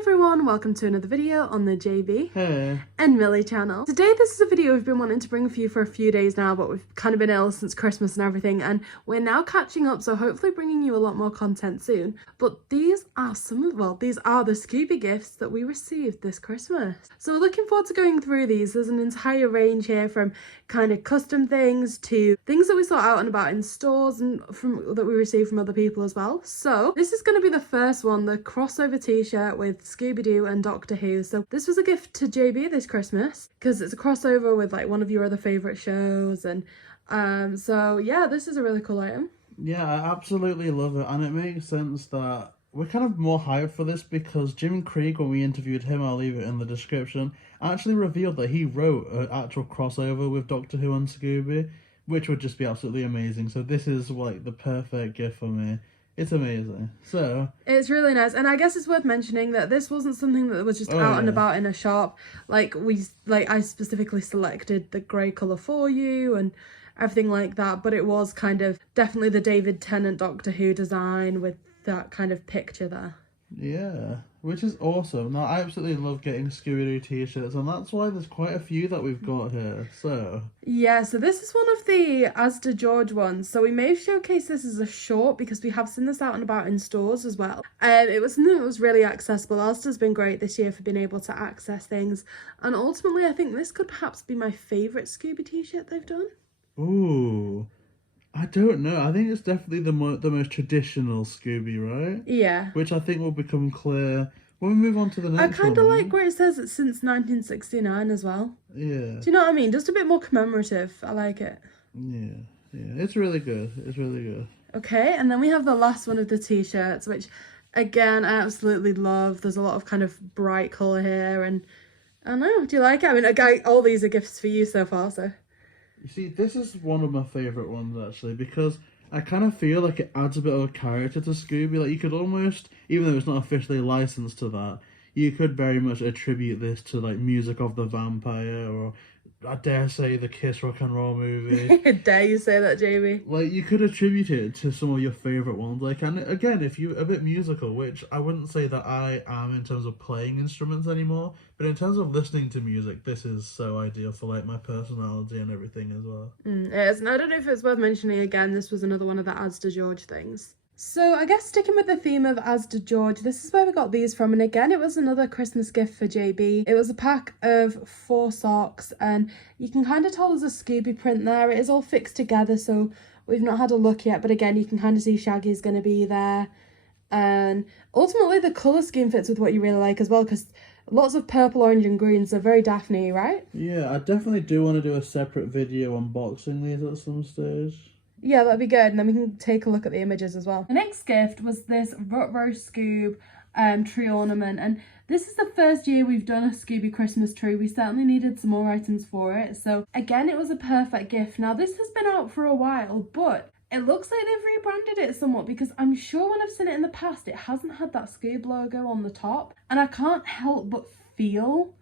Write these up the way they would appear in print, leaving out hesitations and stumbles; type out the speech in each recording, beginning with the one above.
everyone, welcome to another video on the JayBee and Milly channel. Today this is a video we've been wanting to bring for you for a few days now, but we've kind of been ill since Christmas and everything, and we're now catching up, so hopefully bringing you a lot more content soon. But these are these are the Scooby gifts that we received this Christmas. So we're looking forward to going through these. There's an entire range here from kind of custom things to things that we saw out and about in stores and that we received from other people as well. So this is going to be the first one, the crossover t-shirt with Scooby-Doo and Doctor Who. So this was a gift to JayBee this Christmas because it's a crossover with like one of your other favourite shows, and so yeah, this is a really cool item. Yeah, I absolutely love it, and it makes sense that we're kind of more hyped for this because Jim Krieg, when we interviewed him, I'll leave it in the description, actually revealed that he wrote an actual crossover with Doctor Who and Scooby, which would just be absolutely amazing. So this is like the perfect gift for me. It's amazing. So it's really nice, and I guess it's worth mentioning that this wasn't something that was just out and about in a shop. I specifically selected the grey colour for you and everything like that, but it was kind of definitely the David Tennant Doctor Who design with that kind of picture there. Yeah, which is awesome. Now, I absolutely love getting Scooby-Doo t-shirts, and that's why there's quite a few that we've got here, so... Yeah, so this is one of the Asda George ones. So we may have showcased this as a short because we have seen this out and about in stores as well. It was something that was really accessible. Asda's been great this year for being able to access things. And ultimately, I think this could perhaps be my favourite Scooby t-shirt they've done. Ooh... I don't know. I think it's definitely the most traditional Scooby, right? Yeah. Which I think will become clear when we move on to the next one. I kind of like where it says it's since 1969 as well. Yeah. Do you know what I mean? Just a bit more commemorative. I like it. Yeah. Yeah. It's really good. It's really good. Okay, and then we have the last one of the t-shirts, which, again, I absolutely love. There's a lot of kind of bright colour here, and I don't know. Do you like it? I mean, all these are gifts for you so far, so... You see, this is one of my favourite ones, actually, because I kind of feel like it adds a bit of a character to Scooby. Like, you could almost, even though it's not officially licensed to that, you could very much attribute this to, like, Music of the Vampire, or, I dare say, the Kiss Rock and Roll movie. Dare you say that, JayBee? Like, you could attribute it to some of your favourite ones. Like, and again, if you're a bit musical, which I wouldn't say that I am in terms of playing instruments anymore, but in terms of listening to music, this is so ideal for, like, my personality and everything as well. It is, and I don't know if it's worth mentioning again, this was another one of the Asda George things. So I guess sticking with the theme of Asda George, this is where we got these from, and again it was another Christmas gift for JayBee. It was a pack of 4 socks, and you can kind of tell there's a Scooby print there. It is all fixed together, so we've not had a look yet, but again you can kind of see Shaggy's going to be there, and ultimately the colour scheme fits with what you really like as well, because lots of purple, orange and green, so very Daphne, right? Yeah, I definitely do want to do a separate video unboxing these at some stage. Yeah, that'd be good, and then we can take a look at the images as well. The next gift was this Rutro Scoob tree ornament, and this is the first year we've done a Scooby Christmas tree. We certainly needed some more items for it, so again it was a perfect gift. Now this has been out for a while, but it looks like they've rebranded it somewhat, because I'm sure when I've seen it in the past it hasn't had that Scoob logo on the top, and I can't help but feel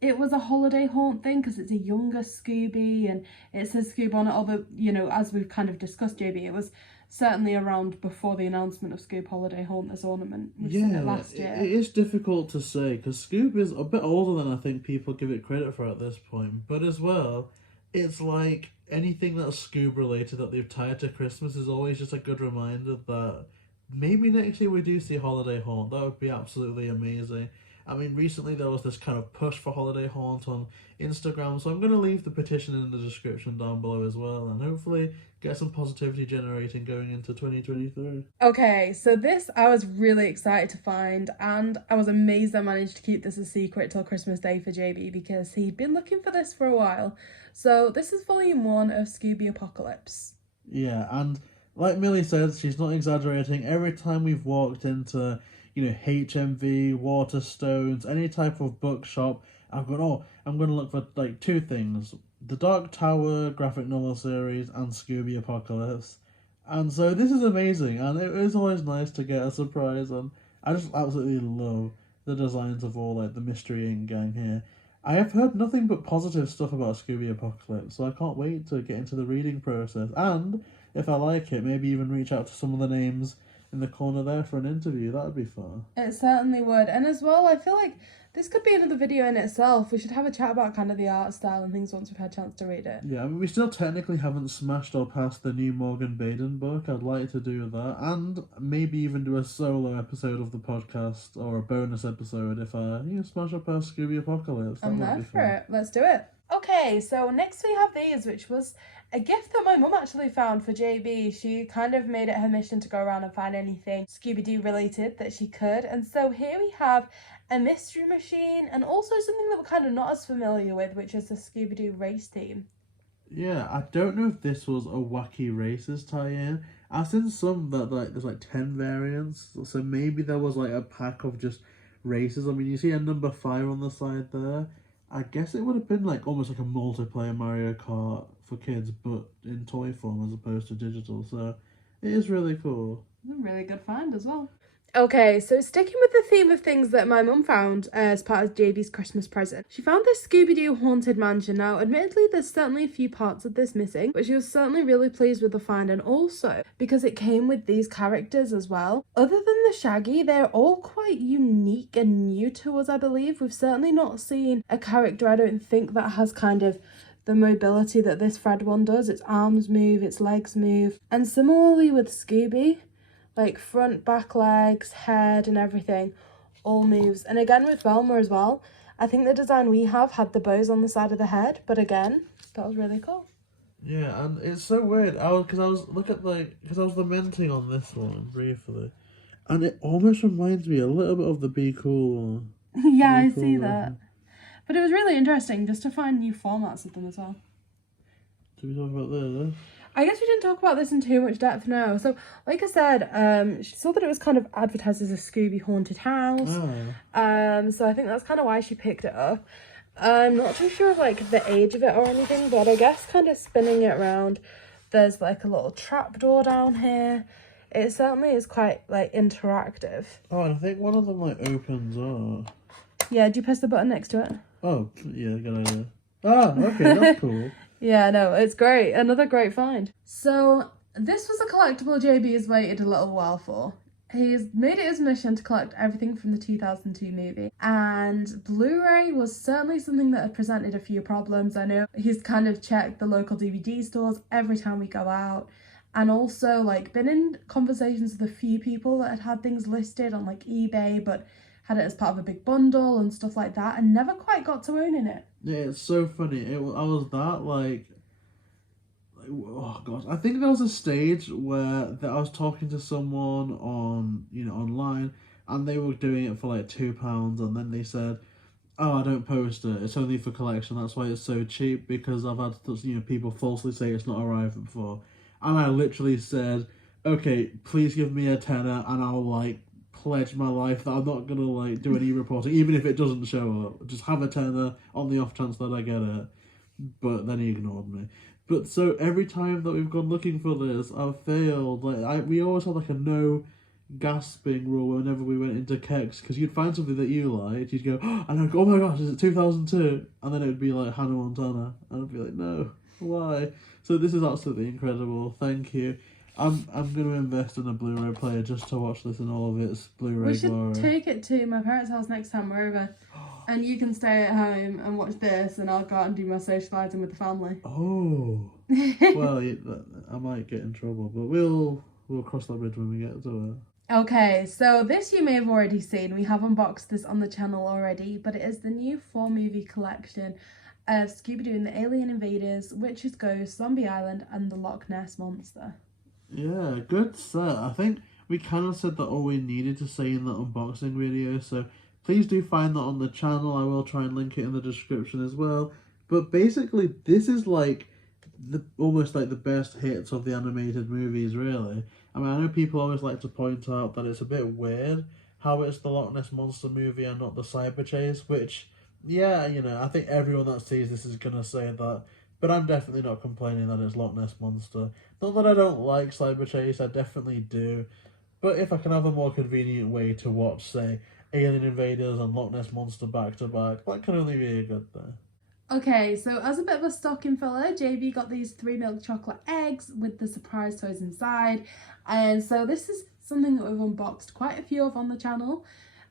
it was a holiday haunt thing because it's a younger Scooby and it says Scoob on it, although, you know, as we've kind of discussed, JayBee, it was certainly around before the announcement of Scoob Holiday Haunt, this ornament. We've seen it last year. It is difficult to say because Scoob is a bit older than I think people give it credit for at this point, but as well, it's like anything that's Scoob related that they've tied to Christmas is always just a good reminder that maybe next year we do see Holiday Haunt. That would be absolutely amazing. I mean, recently there was this kind of push for Holiday Haunt on Instagram, so I'm going to leave the petition in the description down below as well, and hopefully get some positivity generating going into 2023. Okay, so this I was really excited to find, and I was amazed I managed to keep this a secret till Christmas Day for JayBee because he'd been looking for this for a while. So this is volume 1 of Scooby Apocalypse. Yeah, and like Milly said, she's not exaggerating. Every time we've walked into, you know, HMV, Waterstones, any type of bookshop, I've gone, oh, I'm going to look for, like, 2 things. The Dark Tower graphic novel series and Scooby Apocalypse. And so this is amazing, and it is always nice to get a surprise, and I just absolutely love the designs of all, like, the Mystery Inc. gang here. I have heard nothing but positive stuff about Scooby Apocalypse, so I can't wait to get into the reading process, and if I like it, maybe even reach out to some of the names in the corner there for an interview. That would be fun. It certainly would. And as well, I feel like this could be another video in itself. We should have a chat about kind of the art style and things once we've had a chance to read it. Yeah, I mean, we still technically haven't smashed or passed the new Morgan Baden book. I'd like to do that. And maybe even do a solo episode of the podcast or a bonus episode if I smash up our Scooby Apocalypse. I'm there for it. Let's do it. Okay, so next we have these, which was a gift that my mum actually found for JayBee. She kind of made it her mission to go around and find anything Scooby-Doo related that she could. And so here we have a mystery machine and also something that we're kind of not as familiar with, which is the Scooby-Doo race team. Yeah, I don't know if this was a Wacky Races tie-in. I've seen some that there's 10 variants, so maybe there was a pack of just races. I mean, you see a number 5 on the side there. I guess it would have been almost like a multiplayer Mario Kart for kids, but in toy form as opposed to digital. So it is really cool. A really good find as well. Okay, so sticking with the theme of things that my mum found as part of JayBee's Christmas present, she found this Scooby-Doo haunted mansion. Now, admittedly, there's certainly a few parts of this missing, but she was certainly really pleased with the find, and also because it came with these characters as well. Other than the Shaggy, they're all quite unique and new to us, I believe. We've certainly not seen a character, I don't think, that has kind of the mobility that this Fred one does. Its arms move, its legs move, and similarly with Scooby, front, back legs, head and everything all moves. And again with Velma as well, I think the design we have had the bows on the side of the head, but again, that was really cool. Yeah, and it's so weird. I was lamenting on this one briefly, and it almost reminds me a little bit of the Be Cool one. Yeah, I see that. But it was really interesting just to find new formats of them as well. Did we talk about this? I guess we didn't talk about this in too much depth now. So, like I said, she saw that it was kind of advertised as a Scooby haunted house. Oh. So I think that's kind of why she picked it up. I'm not too sure of the age of it or anything, but I guess kind of spinning it around, there's a little trap door down here. It certainly is quite interactive. Oh, and I think one of them opens up. Yeah, do you press the button next to it? Oh, yeah, good idea. Ah, okay, that's cool. Yeah, no, it's great. Another great find. So, this was a collectible JayBee has waited a little while for. He's made it his mission to collect everything from the 2002 movie. And Blu-ray was certainly something that had presented a few problems. I know he's kind of checked the local DVD stores every time we go out. And also, been in conversations with a few people that had things listed on, eBay, but had it as part of a big bundle and stuff like that, and never quite got to owning it. Yeah, it's so funny. I was that oh gosh, I think there was a stage where I was talking to someone on online, and they were doing it for £2, and then they said, "Oh, I don't post it. It's only for collection. That's why it's so cheap, because I've had people falsely say it's not arrived before." And I literally said, "Okay, please give me a tenner, and I'll pledge my life that I'm not gonna do any reporting, even if it doesn't show up. Just have a tenner on the off chance that I get it." But then he ignored me. But so every time that we've gone looking for this, I've failed. We always had a no gasping rule whenever we went into Kex, because you'd find something that you liked, you'd go, and I'd go, "Oh my gosh, is it 2002? And then it would be Hannah Montana, and I'd be like, "No, why?" So this is absolutely incredible. Thank you. I'm going to invest in a Blu-ray player just to watch this in all of its Blu-ray We should glory. take it to my parents' house next time we're over. And you can stay at home and watch this, and I'll go out and do my socialising with the family. Oh. Well, I might get in trouble, but we'll cross that bridge when we get to it. Okay, so this you may have already seen. We have unboxed this on the channel already, but it is the new 4-movie collection of Scooby-Doo and the Alien Invaders, Witch's Ghost, Zombie Island, and the Loch Ness Monster. Yeah, good set. I think we kind of said that all we needed to say in that unboxing video, so please do find that on the channel. I will try and link it in the description as well. But basically, this is almost the best hits of the animated movies, really. I mean, I know people always like to point out that it's a bit weird how it's the Loch Ness Monster movie and not the Cyber Chase, which, yeah, I think everyone that sees this is going to say that. But I'm definitely not complaining that it's Loch Ness Monster. Not that I don't like Cyber Chase, I definitely do. But if I can have a more convenient way to watch, say, Alien Invaders and Loch Ness Monster back to back, that can only be a good thing. Okay, so as a bit of a stocking filler, JayBee got these 3 milk chocolate eggs with the surprise toys inside. And so this is something that we've unboxed quite a few of on the channel.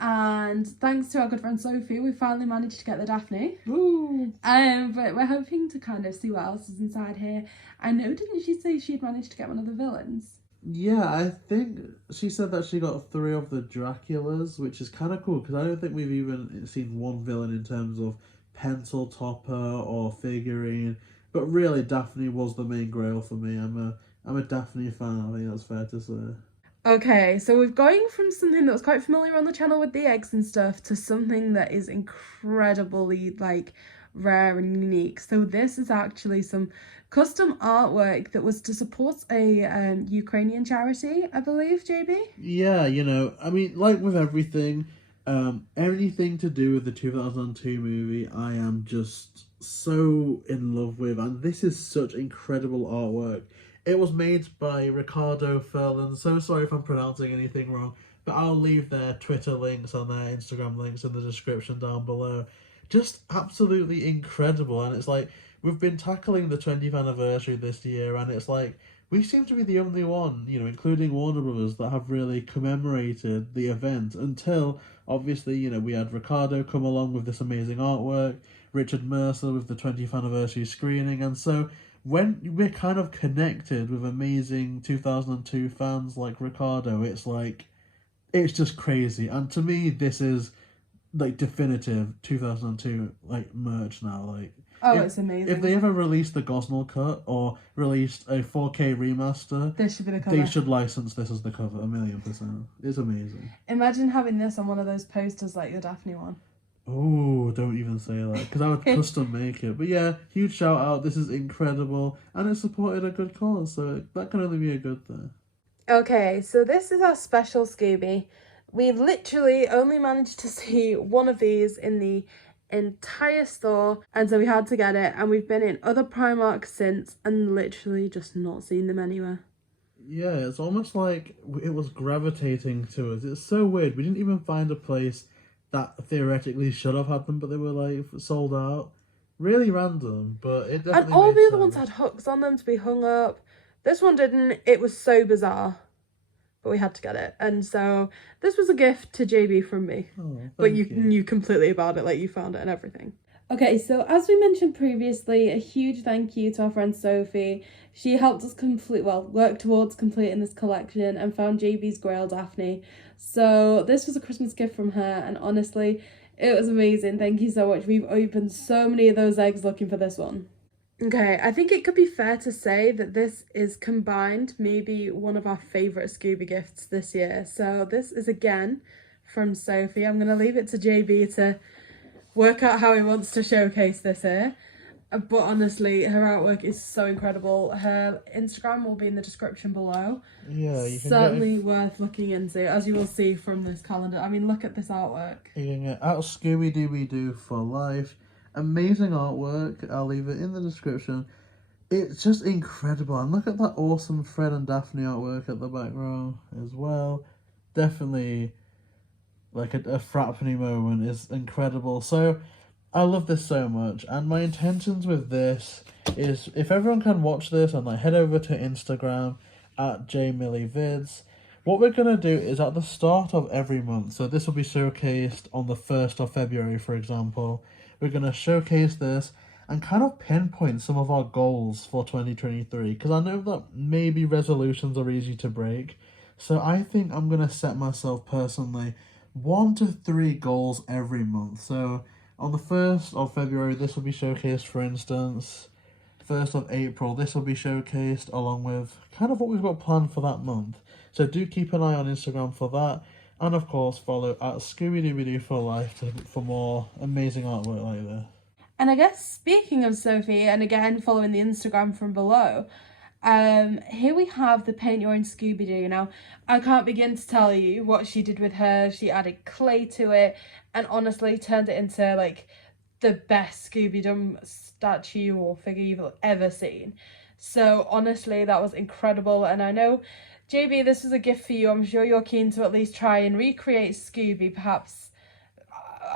And thanks to our good friend Sophie, we finally managed to get the Daphne. Ooh. But we're hoping to kind of see what else is inside here. I know, didn't she say she'd managed to get one of the villains? Yeah, I think she said that she got 3 of the Draculas, which is kind of cool because I don't think we've even seen one villain in terms of pencil topper or figurine. But really, Daphne was the main grail for me. I'm a Daphne fan. I think that's fair to say. Okay, so we're going from something that was quite familiar on the channel with the eggs and stuff to something that is incredibly like rare and unique. So this is actually some custom artwork that was to support a Ukrainian charity, I believe, JayBee? Yeah, you know, I mean, like with everything, anything to do with the 2002 movie, I am just so in love with, and this is such incredible artwork. It was made by Ricardo Furlan. So sorry if I'm pronouncing anything wrong, but I'll leave their Twitter links and their Instagram links in the description down below. Just absolutely incredible, and it's like, we've been tackling the 20th anniversary this year, and it's like, we seem to be the only one, you know, including Warner Brothers, that have really commemorated the event until, obviously, you know, we had Ricardo come along with this amazing artwork, Richard Mercer with the 20th anniversary screening, and so when we're kind of connected with amazing 2002 fans like Ricardo, it's like, it's just crazy. And to me, this is like definitive 2002 like merch now. Like, It's amazing. If they ever release the Gosnell cut or released a 4K remaster, This should be the cover. they should license this as the cover 1,000,000%. It's amazing. Imagine having this on one of those posters like your Daphne one. Oh, don't even say that, because I would custom make it. But yeah, huge shout out. This is incredible, and it supported a good cause, so that can only be a good thing. Okay, so this is our special Scooby. We literally only managed to see one of these in the entire store, and so we had to get it, and we've been in other Primark since and literally just not seen them anywhere. Yeah, it's almost like it was gravitating to us. It's so weird. We didn't even find a place that theoretically should have had them, but they were like sold out. Really random, but it definitely. And all made the other sense. ones had hooks on them to be hung up. This one didn't. It was so bizarre, but we had to get it, and so this was a gift to JayBee from me. Oh, but you knew completely about it, like you found it and everything. Okay, so as we mentioned previously, a huge thank you to our friend Sophie. She helped us work towards completing this collection and found JayBee's Grail Daphne. So this was a Christmas gift from her, and honestly, it was amazing. Thank you so much. We've opened so many of those eggs looking for this one. Okay, I think it could be fair to say that this is combined maybe one of our favourite Scooby gifts this year. So this is again from Sophie. I'm going to leave it to JayBee to work out how he wants to showcase this here. But honestly, her artwork is so incredible. Her Instagram will be in the description below. Yeah, you can certainly worth looking into, as you will see from this calendar. I mean, look at this artwork. You can get out Scooby-Doo for life. Amazing artwork. I'll leave it in the description. It's just incredible. And look at that awesome Fred and Daphne artwork at the back row as well. Definitely like a Frappany moment. Is incredible. So I love this so much, and my intentions with this is, if everyone can watch this and like head over to Instagram at JayMillyVids, what we're going to do is at the start of every month, so this will be showcased on the 1st of February, for example, we're going to showcase this and kind of pinpoint some of our goals for 2023, because I know that maybe resolutions are easy to break, so I think I'm going to set myself personally 1 to 3 goals every month. So on the 1st of February, this will be showcased, for instance. 1st of April, this will be showcased along with kind of what we've got planned for that month. So do keep an eye on Instagram for that. And of course, follow at Scooby-Doo for life for more amazing artwork like this. And I guess speaking of Sophie, and again following the Instagram from below, here we have the Paint Your Own Scooby-Doo. Now, I can't begin to tell you what she did with her. She added clay to it and honestly turned it into like the best Scooby-Doo statue or figure you've ever seen. So honestly, that was incredible. And I know, JayBee, this was a gift for you. I'm sure you're keen to at least try and recreate Scooby. Perhaps,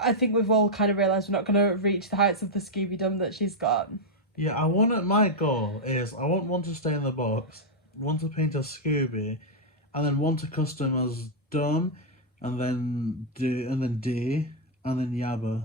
I think we've all kind of realised we're not going to reach the heights of the Scooby-Doo that she's got. Yeah, my goal is I want one to stay in the box, one to paint a Scooby, and then 1 to custom as dumb, and then D, and then Yabba.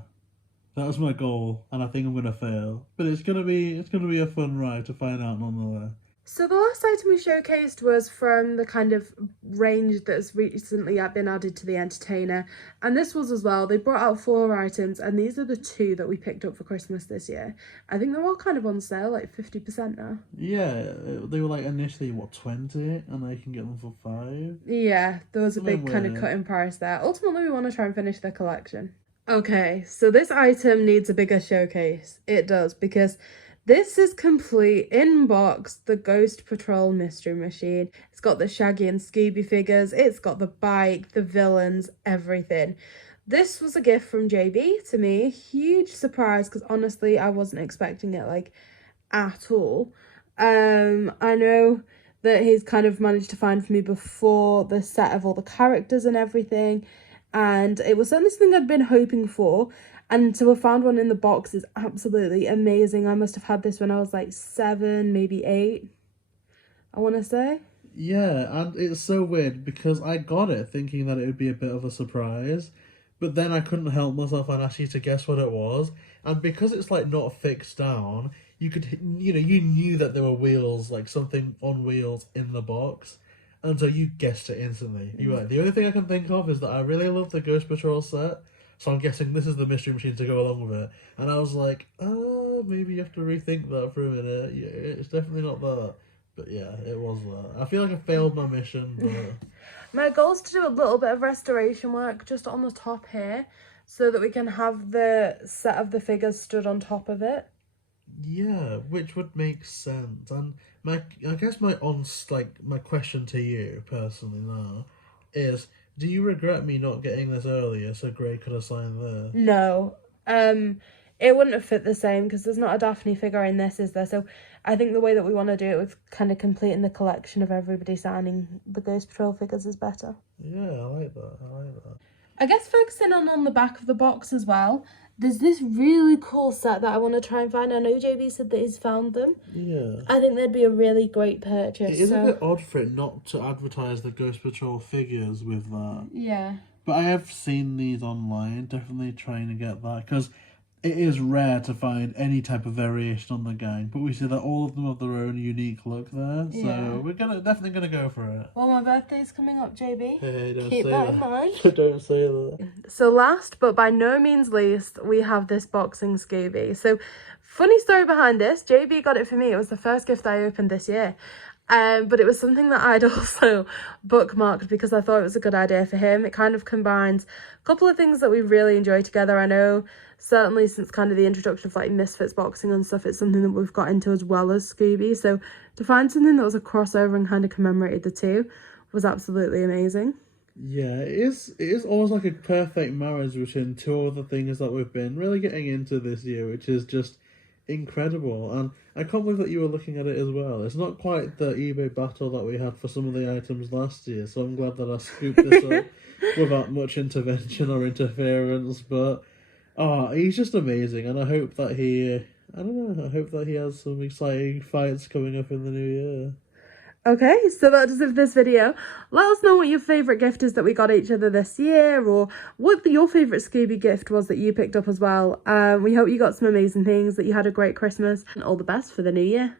That was my goal, and I think I'm gonna fail. But it's gonna be a fun ride to find out nonetheless. So the last item we showcased was from the kind of range that's recently been added to the entertainer, and this was as well. They brought out 4 items, and these are the 2 that we picked up for Christmas this year. I think they're all kind of on sale, like 50% now. Yeah, they were like initially 20, and I can get them for 5. Yeah, there was a big kind of cut in price there. Ultimately, we want to try and finish the collection. Okay, so this item needs a bigger showcase. It does, because this is complete in box, the Ghost Patrol Mystery Machine. It's got the Shaggy and Scooby figures. It's got the bike, the villains, everything. This was a gift from JayBee to me. Huge surprise, because honestly, I wasn't expecting it, like, at all. I know that he's kind of managed to find for me before the set of all the characters and everything. And it was certainly something I'd been hoping for. And to have found one in the box is absolutely amazing. I must have had this when I was like 7, maybe 8, I want to say. Yeah, and it's so weird because I got it thinking that it would be a bit of a surprise. But then I couldn't help myself and asked you to guess what it was. And because it's like not fixed down, you knew that there were wheels, like something on wheels in the box. And so you guessed it instantly. You were like, the only thing I can think of is that I really love the Ghost Patrol set. So I'm guessing this is the mystery machine to go along with it. And I was like, maybe you have to rethink that for a minute. Yeah, it's definitely not that. But yeah, it was that. I feel like I failed my mission, but... My goal is to do a little bit of restoration work just on the top here, so that we can have the set of the figures stood on top of it. Yeah, which would make sense. And my question to you personally now is, do you regret me not getting this earlier so Gray could have signed this? No. It wouldn't have fit the same because there's not a Daphne figure in this, is there? So I think the way that we want to do it with kind of completing the collection of everybody signing the Ghost Patrol figures is better. Yeah, I like that. I guess focusing on the back of the box as well, there's this really cool set that I want to try and find. I know JayBee said that he's found them. Yeah. I think they'd be a really great purchase. It is a bit odd for it not to advertise the Ghost Patrol figures with that. Yeah. But I have seen these online, definitely trying to get that, because it is rare to find any type of variation on the gang, but we see that all of them have their own unique look there, so we're definitely gonna go for it. Well, my birthday's coming up, JayBee. Hey, don't Keep say that that. in mind. Don't say that. So last, but by no means least, we have this boxing Scooby. So, funny story behind this, JayBee got it for me. It was the first gift I opened this year. But it was something that I'd also bookmarked because I thought it was a good idea for him. It kind of combines a couple of things that we really enjoy together. I know certainly since kind of the introduction of like Misfits boxing and stuff, it's something that we've got into as well as Scooby. So to find something that was a crossover and kind of commemorated the two was absolutely amazing. Yeah, it is almost like a perfect marriage between 2 of the things that we've been really getting into this year, which is just incredible. And I can't believe that you were looking at it as well. It's not quite the eBay battle that we had for some of the items last year, so I'm glad that I scooped this up without much intervention or interference. But he's just amazing, and I hope that he has some exciting fights coming up in the new year. Okay, so that does it for this video. Let us know what your favourite gift is that we got each other this year, or what your favourite Scooby gift was that you picked up as well. We hope you got some amazing things, that you had a great Christmas, and all the best for the new year.